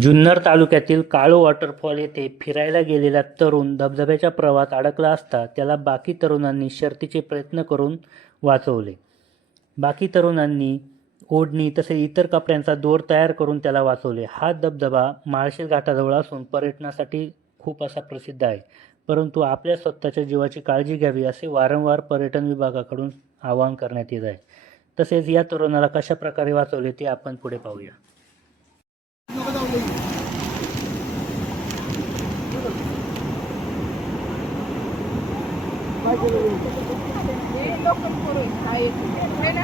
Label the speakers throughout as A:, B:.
A: जुन्नर तालुक्यातील काळू वॉटरफॉल येथे फिरायला गेलेला तरुण धबधब्याच्या प्रवाहात अडकला असता त्याला बाकी तरुणांनी शर्तीचे प्रयत्न करून वाचवले. बाकी तरुणांनी ओढणी तसेच इतर कपड्यांचा दोर तयार करून त्याला वाचवले. हा धबधबा माळशेज घाटाजवळ असून पर्यटनासाठी खूप असा प्रसिद्ध आहे. परंतु आपल्या स्वतःच्या जीवाची काळजी घ्यावी असे वारंवार पर्यटन विभागाकडून आवाहन करण्यात येत आहे. तसेच या तरुणाला कशा प्रकारे वाचवले ते आपण पुढे पाहूया.
B: लोकल पोरं आहेत, हा एक. है ना?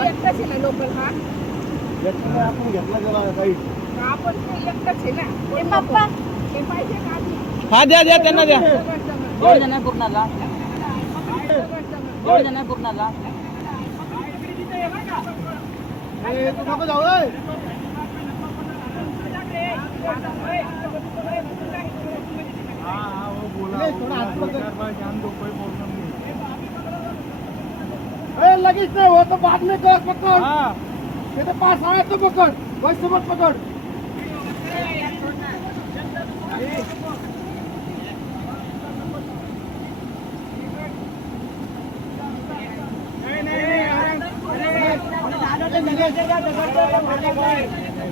B: एकटाच आहे ना लोकल हा आपण ते एकटाच आहे ना हे पप्पा हे पाहिजे का आधी?
C: हा द्या द्या त्यांना द्या
B: दगड, दगड.
C: दोन जण पूर्णाला
B: दगड, दगड.
C: दोन जण पूर्णाला
D: लगेच नाही हो तो बाद में कर पकड़ ये तो पास आए तो पकड़ वैसे मत पकड़ ए, दगडवाला फेक दगडवाला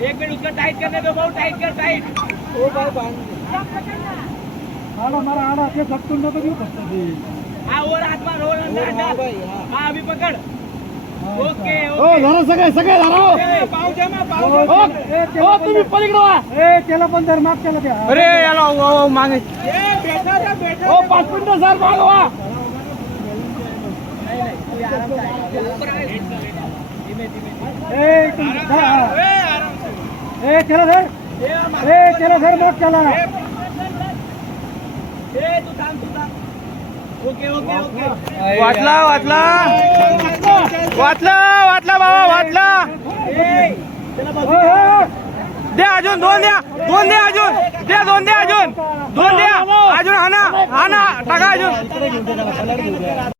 C: एक मिनट उसका टाइट करने दो बहुत टाइट कर टाइट
D: आडा मारा आडा ते झटकून नको देऊ फक्त. ते.
C: हाँ और हाथ मार और अंदर अंदर हाँ अभी पकड़. ओके
D: ओ धरा सगळे सगळे धरा हो.
C: पाव जमा पाव
D: ओ, ओ, तुम्ही पलीकडे व्हा. ए त्याला पण धर माग त्याला द्या.
C: अरे याला वो- वो मागे. बैठा था बैठा
D: ओ पाच मिनिटं सर मागवा ए तुम- धरा. ए त्याला धर ए त्याला धर मग त्याला
C: ओके ओके ओके वाचला वाचला वाचला वाचला बाबा वाचला
D: ओ,
C: द्या अजून दोन द्या दोन द्या अजून द्या दोन द्या अजून दोन द्या अजून हाना हाना टाका अजून